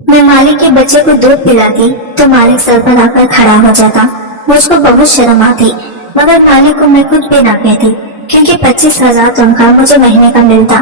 मैं मालिक के बच्चे को दूध पिलाती तो मालिक सर पर आकर खड़ा हो जाता। मुझको बहुत शर्म आती, मगर मालिक को मैं कुछ भी ना कहती, क्योंकि 25,000 तनख्वाह मुझे महीने का मिलता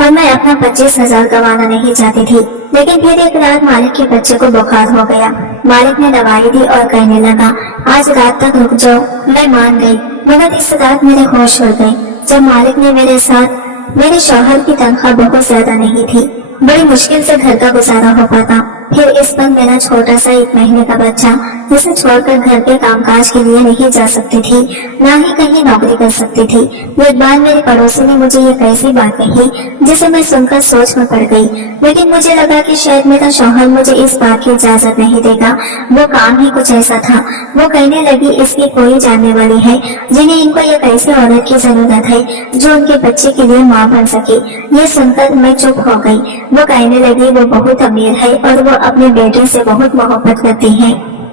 और मैं अपना 25,000 गंवाना नहीं चाहती थी। लेकिन फिर एक रात मालिक के बच्चे को बुखार हो गया। मालिक ने दवाई दी और कहने लगा, आज रात तक रुक जाओ। मैं मान गई, मगर इस रात मेरे होश उड़ गए जब मालिक ने मेरे साथ मेरे शौहर की तनख्वाह बहुत ज्यादा नहीं थी, बड़ी मुश्किल से घर का गुजारा हो पाता। फिर इस पर मेरा छोटा सा 1 महीने का बच्चा, जिसे छोड़कर घर के कामकाज के लिए नहीं जा सकती थी, ना ही कहीं नौकरी कर सकती थी। एक बार मेरे पड़ोसी ने मुझे ये कैसी बात कही जिसे मैं सुनकर सोच में पड़ गई। लेकिन मुझे लगा कि शायद मेरा शौहर मुझे इस बात की इजाजत नहीं देगा। वो काम ही कुछ ऐसा था। वो कहने लगी, इसकी कोई जानने वाली है जिन्हें इनको एक ऐसी औरत की जरूरत है जो उनके बच्चे के लिए माँ बन सके। ये सुनकर मैं चुप हो गई। वो कहने लगी, वो बहुत अमीर है और वो अपने बेटे से बहुत मोहब्बत करती है,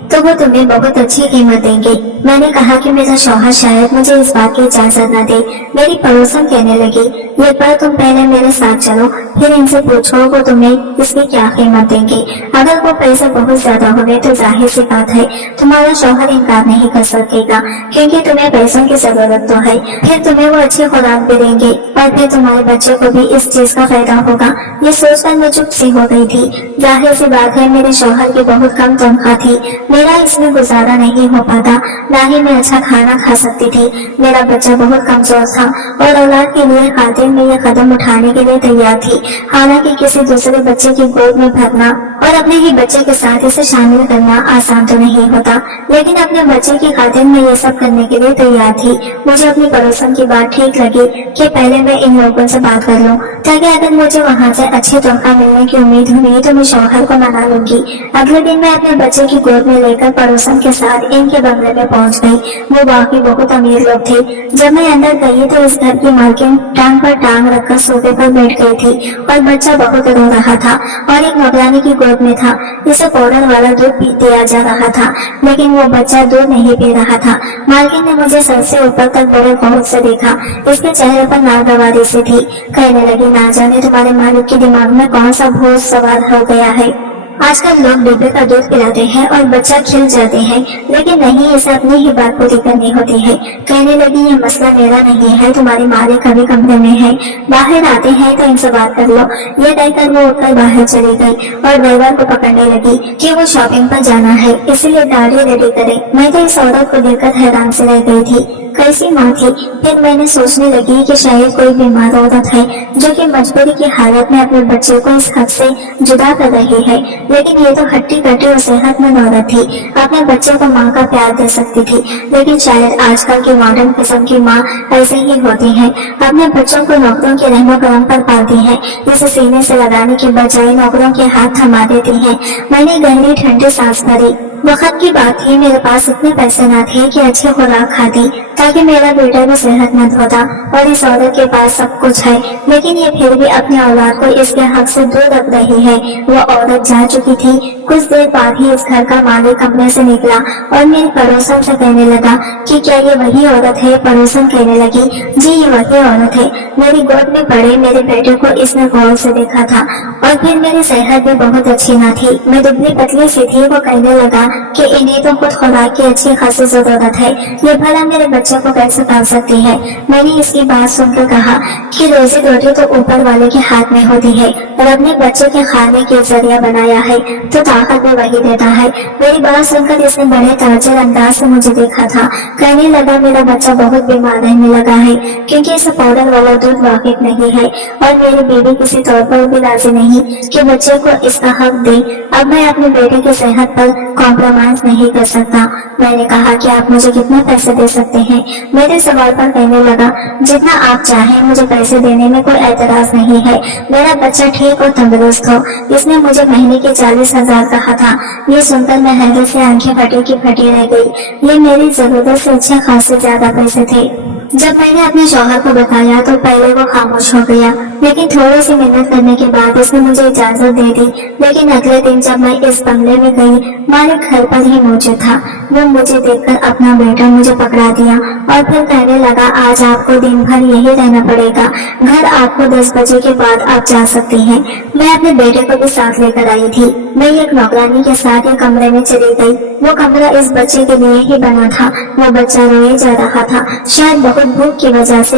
तो वो तुम्हें बहुत अच्छी कीमत देंगे। मैंने कहा कि मेरा शौहर शायद मुझे इस बात की इजाजत न दे। मेरी पड़ोसन कहने लगी, एक बार तुम पहले मेरे साथ चलो, फिर इनसे पूछो वो तुम्हें इसकी क्या कीमत देंगे। अगर वो पैसे बहुत ज्यादा हो गए तो जाहिर सी बात है तुम्हारा शौहर इनकार नहीं कर सकेगा, क्योंकि तुम्हें पैसों की जरूरत तो है। फिर तुम्हें वो अच्छी खुराक भी देंगे और फिर तुम्हारे बच्चे को भी इस चीज का फायदा होगा। ये सोचकर मैं चुप सी हो गई थी। जाहिर सी बात है मेरे शौहर की बहुत कम तनख्वाह थी, मेरा इसमें गुजारा नहीं हो पाता, ना ही मैं अच्छा खाना खा सकती थी। मेरा बच्चा बहुत कमजोर था और औलाद के लिए खातिर में यह कदम उठाने के लिए तैयार थी। हालांकि किसी दूसरे बच्चे की गोद में भरना और अपने ही बच्चे के साथ इसे शामिल करना आसान तो नहीं होता, लेकिन अपने बच्चे की खातिर में ये सब करने के लिए तैयार थी। मुझे अपनी पड़ोसन की बात ठीक लगी कि पहले मैं इन लोगों से बात कर लूं, ताकि अगर मुझे वहाँ से अच्छी तनख्वाह मिलने की उम्मीद हुई तो मैं शौहर को मना लूंगी। अगले दिन मैं अपने बच्चे की गोद में लेकर पड़ोसन के साथ इनके बंगले में पहुंच गई। वो बाकी बहुत अमीर लोग थे। जब मैं अंदर गई तो इस घर की मालकिन टांग पर टांग रखकर सोफे पर बैठ गई थी और बच्चा बहुत रो रहा था और एक नौकरानी की गोद में था। इसे पाउडर वाला दूध दिया जा रहा था, लेकिन वो बच्चा दूध नहीं पी रहा था। मालकिन ने मुझे सर से ऊपर तक बड़े गौर से देखा। इसके चेहरे पर नागवारी सी थी। कहने लगी, ना जाने तुम्हारे मालिक के दिमाग में कौन सा भूत सवार हो गया है। आजकल लोग डिब्बे का दूध पिलाते हैं और बच्चा खिल जाते हैं, लेकिन नहीं, इसे अपनी ही बात पूरी करनी होती है। कहने लगी, ये मसला मेरा नहीं है, तुम्हारी मालिक अभी कमरे में है, बाहर आते हैं तो इनसे बात कर लो। ये कहकर वो उठकर बाहर चली गई और ड्राइवर को पकड़ने लगी कि वो शॉपिंग पर जाना है, इसलिए गाड़ी रेडी करे। मैं तो इस औरत को देखकर हैरान से रह गई थी। कैसी माँ थी। फिर मैंने सोचने लगी कि शायद कोई बीमार औरत है जो कि मजबूरी की हालत में अपने बच्चे को इस हद से जुदा कर रही है, लेकिन ये तो हट्टी कट्टी और सेहतमंद औरत थी, अपने बच्चे को माँ का प्यार दे सकती थी। लेकिन शायद आजकल की मॉडर्न किस्म की माँ ऐसे ही होती है, अपने बच्चों को नौकरों के रहमो करम पर पालती है, जिसे सीने से लगाने के बजाय नौकरों के हाथ थमा देती है। मैंने गहरी ठंडी सांस भरी। वक्त की बात थी, मेरे पास इतने पैसे न थे कि अच्छी खुराक खाती ताकि मेरा बेटा भी सेहतमंद होता, और इस औरत के पास सब कुछ है, लेकिन ये फिर भी अपने औलाद को इसके हक से दूर रख रही है। वो औरत जा चुकी थी। कुछ देर बाद ही इस घर का मालिक कमरे से निकला और मेरे पड़ोसन से कहने लगा कि क्या ये वही औरत है। पड़ोसन कहने लगी, जी ये वही औरत है। मेरी गोद में पड़े मेरे बेटे को इसने गौर से देखा था और फिर मेरी सेहत भी बहुत अच्छी न थी, मैं दुबली पतली सी थी। वो कहने लगा कि इन्हें तो खुद खुराक की अच्छी खासी जरूरत है, ये भला मेरे बच्चे को कैसे पाल सकती है। मैंने इसकी बात सुनकर कहा कि रोजी रोटी तो ऊपर वाले के हाथ में होती है, और अपने बच्चे के खाने के जरिया बनाया है तो ताकत भी वही देता है। मेरी बात सुनकर इसने बड़े ताजुब अंदाज से मुझे देखा था। कहने लगा, मेरा बच्चा बहुत बीमार रहने लगा है, क्योंकि इसे पाउडर वाला दूध वाकिफ नहीं है, और मेरी बीवी किसी तौर पर भी राजी नहीं कि बच्चे को इसका हक दे। अब मैं अपने बेटे की सेहत पर कॉम्प्रोमाइज नहीं कर सकता। मैंने कहा कि आप मुझे कितने पैसे दे सकते हैं। मेरे सवाल पर कहने लगा, जितना आप चाहें, मुझे पैसे देने में कोई एतराज नहीं है। मेरा बच्चा ठीक और तंदुरुस्त हो। इसने मुझे महीने के 40,000 कहा था। ये सुनकर मैं हैरत से आंखें फटी की फटी रह गई। ये मेरी जरूरत से अच्छे खासे ज्यादा पैसे थे। जब मैंने अपने शौहर को बताया तो पहले वो खामोश हो गया, लेकिन थोड़ी सी मेहनत करने के बाद उसने मुझे इजाजत दे दी। लेकिन अगले दिन जब मैं इस बंगले में गई, मालिक घर पर ही मौजूद था। वो मुझे देखकर अपना बेटा मुझे पकड़ा दिया और फिर कहने लगा, आज आपको दिन भर यही रहना पड़ेगा, घर आपको 10 बजे के बाद आप जा सकती हैं। मैं अपने बेटे को भी साथ लेकर आई थी। मैं एक नौकरानी के साथ एक कमरे में चली गई। वो कमरा इस बच्चे के लिए ही बना था। वो बच्चा रोए जा रहा था, शायद बहुत भूख की वजह से।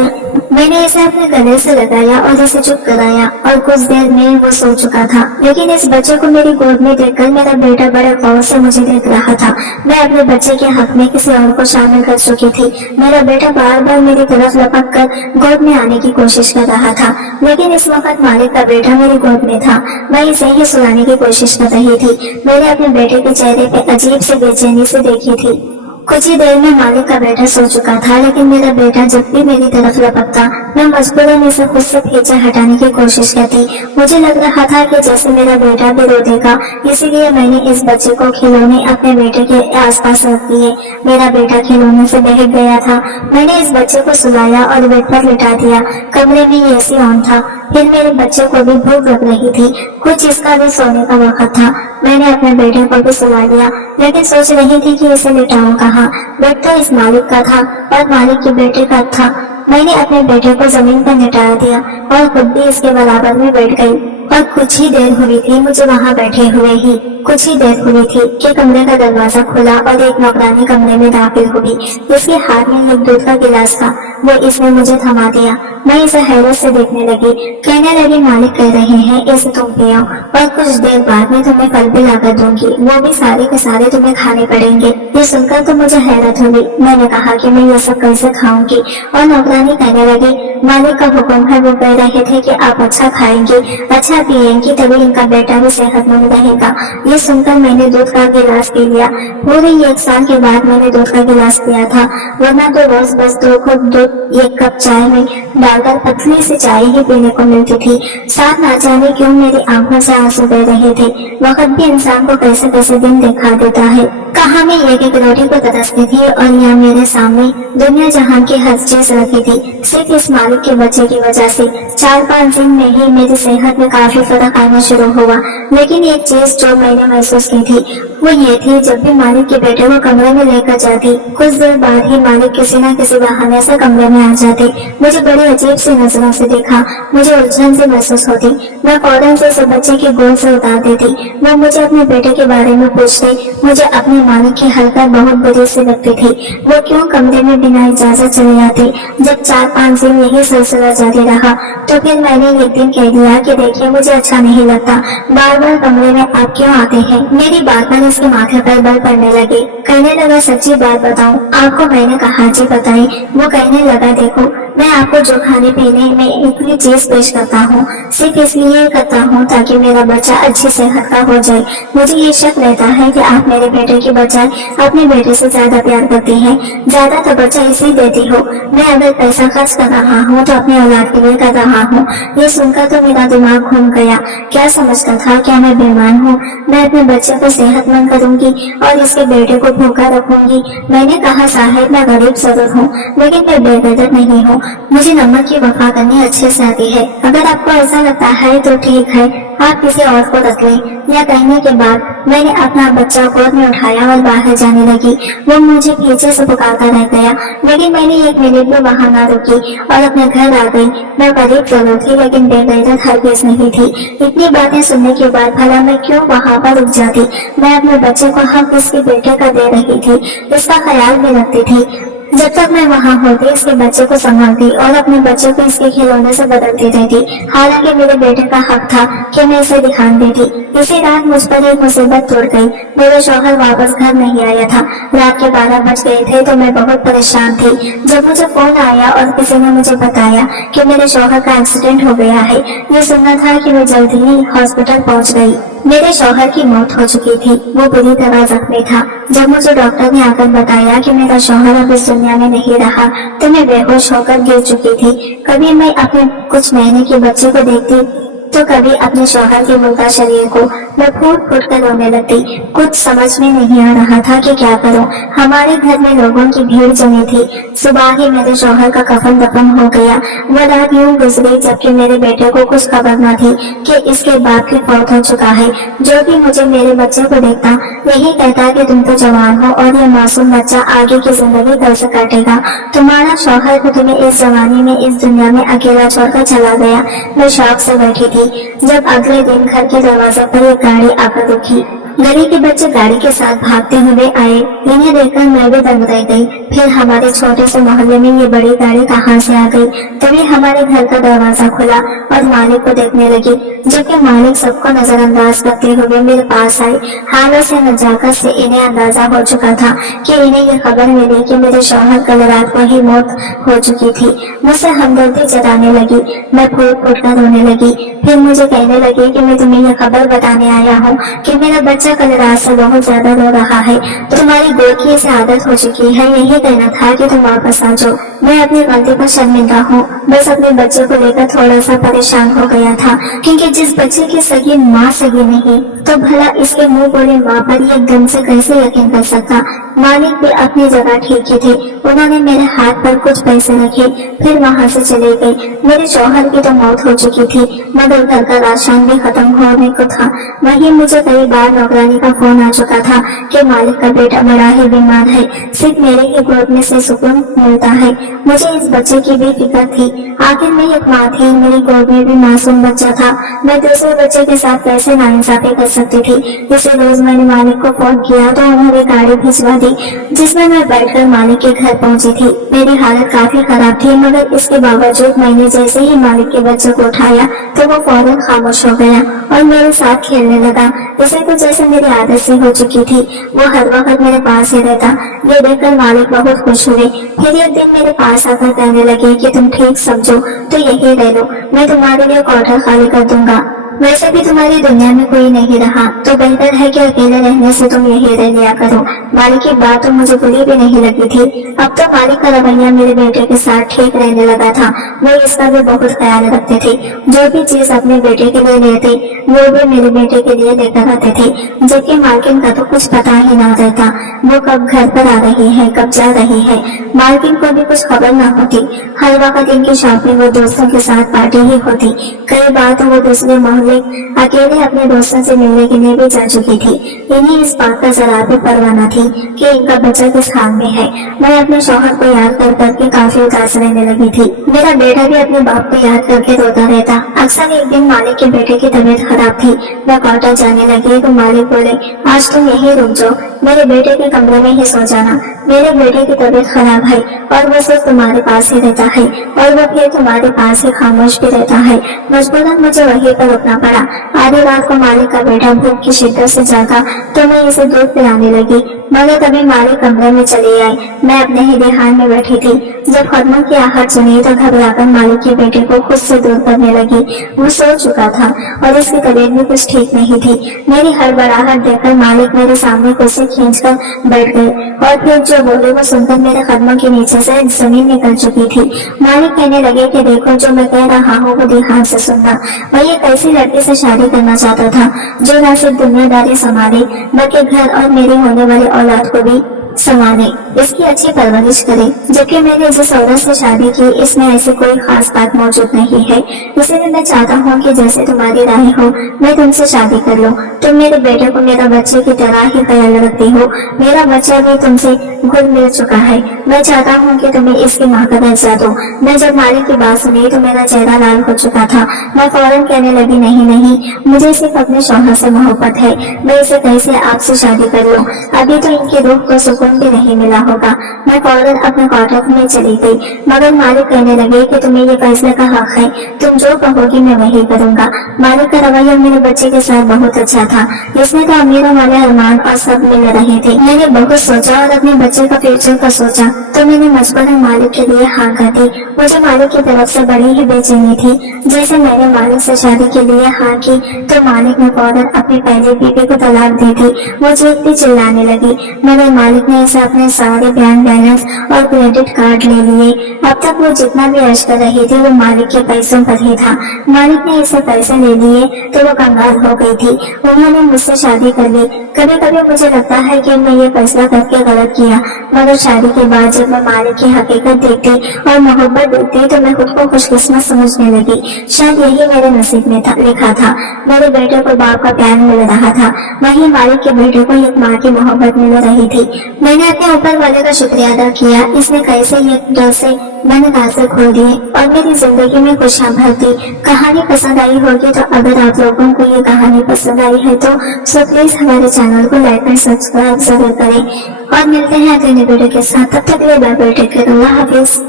मैंने इसे अपने गले से लगाया और इसे चुप कराया और कुछ देर में वो सो चुका था। लेकिन इस बच्चे को मेरी गोद में देखकर मेरा बेटा बड़े गौर से मुझे देख रहा था। मैं अपने बच्चे के हक में किसी और को शामिल कर चुकी थी। मेरा बेटा बार बार मेरी तरफ लपक कर गोद में आने की कोशिश कर रहा था, लेकिन इस वक्त मालिक का बेटा मेरी गोद में था। मैं इसे ही सुलाने की कोशिश कर रही थी। मैंने अपने बेटे के चेहरे पे अजीब से बेचैनी से देखी थी। कुछ ही देर में मालिक का बेटा सो चुका था, लेकिन मेरा बेटा जब भी मेरी तरफ लपकता, मैं मजबूरन इसे खुद से पीछे हटाने की कोशिश करती। मुझे लग रहा था कि जैसे मेरा बेटा भी रो देगा, इसीलिए मैंने इस बच्चे को खिलौने अपने बेटे के आसपास रख दिए। मेरा बेटा खिलौने से बहक गया था। मैंने इस बच्चे को सुलाया और बेड पर लिटा दिया। कमरे में एसी ऑन था। फिर मेरे बच्चे को भी भूख लग रही थी। कुछ इसका भी सोने का वक्त था। मैंने अपने बेटे को भी सुला लिया, लेकिन सोच रही थी कि इसे लिटाऊं कहाँ। बेड तो इस मालिक का था और मालिक के बेटे का था। मैंने अपने बेटे को जमीन पर लिटा दिया और खुद भी इसके बराबर में बैठ गई। और कुछ ही देर हुई थी मुझे वहाँ बैठे हुए ही। कुछ ही देर हुई थी कि कमरे का दरवाजा खुला और एक नौकरानी कमरे में दाखिल हुई। उसके हाथ में एक दूध का गिलास था। वो इसने मुझे थमा दिया। मैं इसे हैरत से देखने लगी। कहने लगी, मालिक कह रहे हैं इसे तुम पियो और कुछ देर बाद में तुम्हें फल भी लाकर दूंगी, वो भी सारे के सारे तुम्हें खाने पड़ेंगे। ये सुनकर तो मुझे हैरत हुई। मैंने कहा कि मैं ये सब कैसे खाऊंगी, और नौकरानी कहने लगी, मालिक का हुक्म है, वो कह रहे थे कि आप अच्छा खाएंगी, अच्छा पिएंगी, तभी इनका बेटा भी सेहतमंद रहेगा। ये सुनकर मैंने दूध का गिलास पी लिया। पूरे 1 साल के बाद मैंने दूध का गिलास पिया था, वरना तो रोज बस 2 घूंट दूध 1 कप चाय में डालकर पतली सी चाय ही पीने को मिलती थी। साथ ना जाने क्यों मेरी आंखों से आंसू बह रहे थे। वक्त भी इंसान को कैसे कैसे दिन दिखा देता है। कहाँ मैं एक रोटी को तरसती थी और यहाँ मेरे सामने दुनिया जहान की हर चीज रखी थी, सिर्फ इस मालिक के बच्चे की वजह से। 4-5 दिन में ही मेरी सेहत में काफी फर्क आना शुरू हुआ। लेकिन एक चीज जो मैंने महसूस की थी वो ये थी, जब भी मालिक के बेटे को कमरे में लेकर जाती, कुछ देर बाद ही मालिक किसी न किसी बहाने से कमरे में आ जाते। मुझे बड़ी अजीब सी नजरों से देखा। मुझे उलझन से महसूस होती। मैं फौरन से इस बच्चे की गोद से उतार देती। वो मुझे अपने बेटे के बारे में पूछते। मुझे अपने मालिक की हरकत बहुत बुरी सी लगती थी। वो क्यों कमरे में बिना इजाजत चले जाते। जब 4-5 दिन यही सिलसिला जारी रहा तो फिर मैंने एक दिन कह दिया कि देखिए, मुझे अच्छा नहीं लगता, बार बार कमरे में आप क्यों आते हैं। मेरी बात पर इसके माथे पर बल पड़ने लगे। कहने लगा, सच्ची बात बताऊं आपको। मैंने कहा, जी बताई। वो कहने लगा, देखो मैं आपको जो खाने पीने में इतनी चीज पेश करता हूँ, सिर्फ इसलिए करता हूँ ताकि मेरा बच्चा अच्छी सेहत का हो जाए। मुझे ये शक रहता है कि आप मेरे बेटे की बजाय अपने बेटे से ज्यादा प्यार करती हैं, ज्यादा तवज्जो इसी देती हो। मैं अगर पैसा खर्च कर रहा हूँ तो अपनी औलाद के लिए कर रहा हूँ। ये सुनकर तो मेरा दिमाग घूम गया। क्या समझता था, क्या मैं बेईमान हूँ? मैं अपने बच्चे को सेहतमंद करूंगी और इसके बेटे को भूखा रखूंगी। मैंने कहा, साहिब मैं गरीब जरूर हूँ, लेकिन मैं बेगदर नहीं हूँ। मुझे नमक की वफा करनी अच्छे से आती है। अगर आपको ऐसा लगता है तो ठीक है, आप किसी और को रख लें। यह कहने के बाद मैंने अपना बच्चा गोद में उठाया और बाहर जाने लगी। वो मुझे पीछे से पुकारता रह गया, लेकिन मैंने 1 मिनट भी वहाँ न रुकी और अपने घर आ गई। मैं गरीब जरूर थी, लेकिन बेगैरत हरगिज़ नहीं थी। इतनी बातें सुनने के बाद भला मैं क्यों वहाँ पर रुक जाती। मैं अपने बच्चे को हक इसके बेटे का दे रही थी, इसका ख्याल भी रखती थी। जब तक मैं वहाँ होती, इसके बच्चे को संभालती और अपने बच्चे को इसके खिलौने से बदलती रहती। हालांकि मेरे बेटे का हक था कि मैं इसे ध्यान देती। इसी रात मुझ पर एक मुसीबत टूट गई। मेरे शौहर वापस घर नहीं आया था। रात के 12 बज गए थे तो मैं बहुत परेशान थी। जब मुझे फोन आया और किसी ने मुझे बताया कि मेरे शौहर का एक्सीडेंट हो गया है, ये सुनना था कि मैं जल्दी ही हॉस्पिटल पहुँच गई। मेरे शौहर की मौत हो चुकी थी। वो बुरी तरह जख्मी था। जब मुझे डॉक्टर ने आकर बताया कि मेरा शौहर अब इस दुनिया में नहीं रहा तो मैं बेहोश होकर गिर चुकी थी। कभी मैं अपने कुछ महीने के बच्चे को देखती तो कभी अपने शौहर के मुर्दा शरीर को। मैं फूट फूट कर रोने लगती। कुछ समझ में नहीं आ रहा था कि क्या करूं। हमारे घर में लोगों की भीड़ जमी थी। सुबह ही मेरे शौहर का कफन दफन हो गया। वो रात यूं गुजरी जबकि मेरे बेटे को कुछ खबर न थी कि इसके बाप की फौत हो चुका है। जो भी मुझे मेरे बच्चे को देखता यही कहता कि तुम तो जवान हो और ये मासूम बच्चा आगे की जिंदगी कैसे काटेगा। तुम्हारा शौहर को तुम्हें इस जवानी में इस दुनिया में अकेला छोड़कर चला गया। मैं शौक से बैठी थी। थी जब अगले दिन घर के दरवाजे पर एक गाड़ी आकर रुकी। गली के बच्चे गाड़ी के साथ भागते हुए आए। इन्हें देखकर मैं भी दंग रह गई। फिर हमारे छोटे से मोहल्ले में ये बड़ी गाड़ी कहाँ से आ गई। तभी हमारे घर का दरवाजा खुला और मालिक को देखने लगी, जबकि मालिक सबको नजरअंदाज करते हुए मेरे पास आए। हालों से नजाकत से इन्हें अंदाजा हो चुका था कि इन्हें ये खबर मिली कि मेरे शौहर कल रात को ही मौत हो चुकी थी। मुझसे हमदर्दी जताने लगी। मैं फूट फूट कर रोने लगी। फिर मुझे कहने लगी कि मैं तुम्हें यह खबर बताने आया हूँ कि मेरा बच्चा कल रात से बहुत ज्यादा रो रहा है। तुम्हारी गोद की इसे आदत हो चुकी है। यही कहना था कि तुम वापस आ जाओ। मैं अपनी गलती पर शर्मिंदा हूँ। बस अपने बच्चे को लेकर थोड़ा सा परेशान हो गया था, क्योंकि जिस बच्चे की सगी माँ सगी नहीं, तो भला इसके मुंह बोले माँ पर ये गम से कैसे यकीन कर सकता। मालिक भी अपनी जगह ठीक ही थे। उन्होंने मेरे हाथ पर कुछ पैसे रखे, फिर वहाँ से चले गए। मेरे शौहर की तो मौत हो चुकी थी, मगर घर का राशन भी खत्म होने को था। वहीं मुझे कई बार नौकरानी का फोन आ चुका था कि मालिक का बेटा बड़ा ही बीमार है, सिर्फ मेरे ही गोद में से सुकून मिलता है। मुझे इस बच्चे की भी फिक्र थी। आखिर मैं एक माँ थी, मेरी गोद में भी मासूम बच्चा था। मैं दूसरे बच्चे के साथ कैसे नाइंसाफी कर सकती थी। इसी रोज मैंने मालिक को फोन किया तो उन्होंने गाड़ी भिजवा दी, जिसमें मैं बैठकर मालिक के घर पहुंची थी। मेरी हालत काफी खराब थी, मगर इसके बावजूद मैंने जैसे ही मालिक के बच्चे को उठाया तो वो फौरन खामोश हो गया और मेरे साथ खेलने लगा। इसे तो जैसे मेरी आदत सी हो चुकी थी। वो हर वक्त मेरे पास ही रहता। ये देखकर मालिक बहुत खुश हुए। फिर एक दिन मेरे पास आकर कहने लगे कि तुम ठीक समझो तो यही रह लो, मैं तुम्हारे लिए क्वार्टर खाली कर दूंगा। वैसे भी तुम्हारी दुनिया में कोई नहीं रहा, तो बेहतर है कि अकेले रहने से तुम यही रह लिया करो। मालिक की बात तो मुझे बुरी भी नहीं लगी थी। अब तो मालिक का रवैया मेरे बेटे के साथ ठीक रहने लगा था। वो इसका भी बहुत ख्याल रखते थे। जो भी चीज अपने बेटे के लिए लेते वो भी मेरे बेटे के लिए लेकर आते थे, जबकि मालकिन का तो कुछ पता ही ना रहता। वो कब घर पर आ रही है, कब जा रही है, मालकिन को भी कुछ खबर ना होती। हर वक्त इनकी शॉपिंग वो दोस्तों के साथ पार्टी ही होती। कई बार तो वो दूसरे मोहल्ले अकेले अपने दोस्तों से मिलने के लिए भी जा चुकी थी। इन्हें इस बात का जरा भी परवाह न थी कि इनका बच्चा किस हाल में है। मैं अपने शौहर को याद कर करके काफी उदास रहने लगी थी। मेरा बेटा भी अपने बाप को याद करके रोता रहता। अक्सर एक दिन मालिक के बेटे की तबीयत खराब थी। मैं क्वार्टर जाने लगी तो मालिक बोले, आज तुम यहीं रुक जाओ, मेरे बेटे के कमरे में ही सो जाना। मेरे बेटे की तबीयत खराब है और वो सिर्फ तुम्हारे पास ही रहता है, और वो फिर तुम्हारे पास ही खामोश भी रहता है। मजबूरन मुझे वहीं पर रुकना पड़ा। आधी रात को मालिक का बेटा भूख की शिद्दत से जागा तो मैं इसे दूध पिलाने लगी, मगर तभी मालिक कमरे में चले आए। मैं अपने ही ध्यान में बैठी थी। जब कदमों की आहट सुनी तो घबराकर मालिक के बेटे को खुद से दूर करने लगी। वो सो चुका था और इसकी तबीयत भी कुछ ठीक नहीं थी। मेरी हड़बड़ाहट देखकर मालिक मेरे सामने कुर्सी खींचकर बैठ गए और फिर जो बोले वो सुनकर मेरे कदमों के नीचे से जमीन निकल चुकी थी। मालिक कहने लगे कि देखो, जो मैं कह रहा हूँ वो ध्यान से सुनना। मैं ये कैसी लड़की से शादी करना चाहता था जो न सिर्फ दुनियादारी संभाले बल्कि घर और मेरी होने वाली औलाद को भी संभाले, इसकी अच्छी परवरिश करे। जबकि मैंने जिस औरत से शादी की इसमें ऐसी कोई खास बात मौजूद नहीं है। इसलिए मैं चाहता हूँ कि जैसे तुम्हारी राय हो मैं तुमसे शादी कर लूँ। तुम मेरे बेटे को मेरा बच्चे की तरह ही ख्याल रखती हो। मेरा बच्चा भी तुमसे घुल मिल चुका है। मैं चाहता हूँ कि तुम्हें इसकी माँ का दर्जा दो। मैं जब मालिक की बात सुनी तो मेरा चेहरा लाल हो चुका था। मैं फौरन कहने लगी, नहीं, मुझे सिर्फ अपने शौहर से मोहब्बत है। मैं इसे कैसे आपसे शादी कर लूँ। अभी तो इनकी रूह को सुकून भी नहीं मिला होगा। मैं फौरन अपने क्वार्टर में चली गई, मगर मालिक कहने लगे कि तुम्हें ये फैसले का हक है, तुम जो कहोगी मैं वही करूँगा। मालिक का रवैया मेरे बच्चे के साथ बहुत अच्छा था। इसमें तो अमीरों वाले अरमान और सब मिल रहे थे। मैंने बहुत सोचा और अपने बच्चे का फ्यूचर का सोचा तो मैंने मजबूरन मालिक के लिए हाँ कर दी। मुझे मालिक की तरफ से बड़ी ही बेचैनी थी। जैसे मैंने मालिक से शादी के लिए हाँ की तो मालिक ने फौरन अपनी पहली बीवी को तलाक दी थी। वो चीखती चिल्लाने लगी, मगर मालिक ने इसे अपने सारे बैंक बैलेंस और क्रेडिट कार्ड ले लिए। अब तक वो जितना भी अर्ज कर रही थी वो मालिक के पैसों पर ही था। मालिक ने इसे पैसे ले लिए तो वो कंगाल हो गई थी। उन्होंने मुझसे शादी कर ली। कभी कभी मुझे लगता है कि मैं ये फैसला करके गलत किया, मगर शादी के बाद जब मैं मालिक की हकीकत देखती और मोहब्बत देखती तो मैं खुद को खुशकिस्मत समझने लगी। शायद यही मेरे नसीब में था, लिखा था। मेरे बेटे को बाप का प्यार मिल रहा था, वहीं मालिक के बेटे को एक माँ की मोहब्बत मिल रही थी। मैंने अपने ऊपर वाले का शुक्रिया अदा किया, इसने कैसे ये डर से बंद रास्ते खोल दिए और मेरी जिंदगी में खुशियां भर दी। कहानी पसंद आई होगी तो अगर आप लोगों को ये कहानी पसंद आई है तो सो प्लीज हमारे चैनल को लाइक एंड सब्सक्राइब जरूर करें और मिलते हैं अगले वीडियो के साथ। तब तक के लिए बाय बाय, टेक केयर, अल्लाह हाफिज।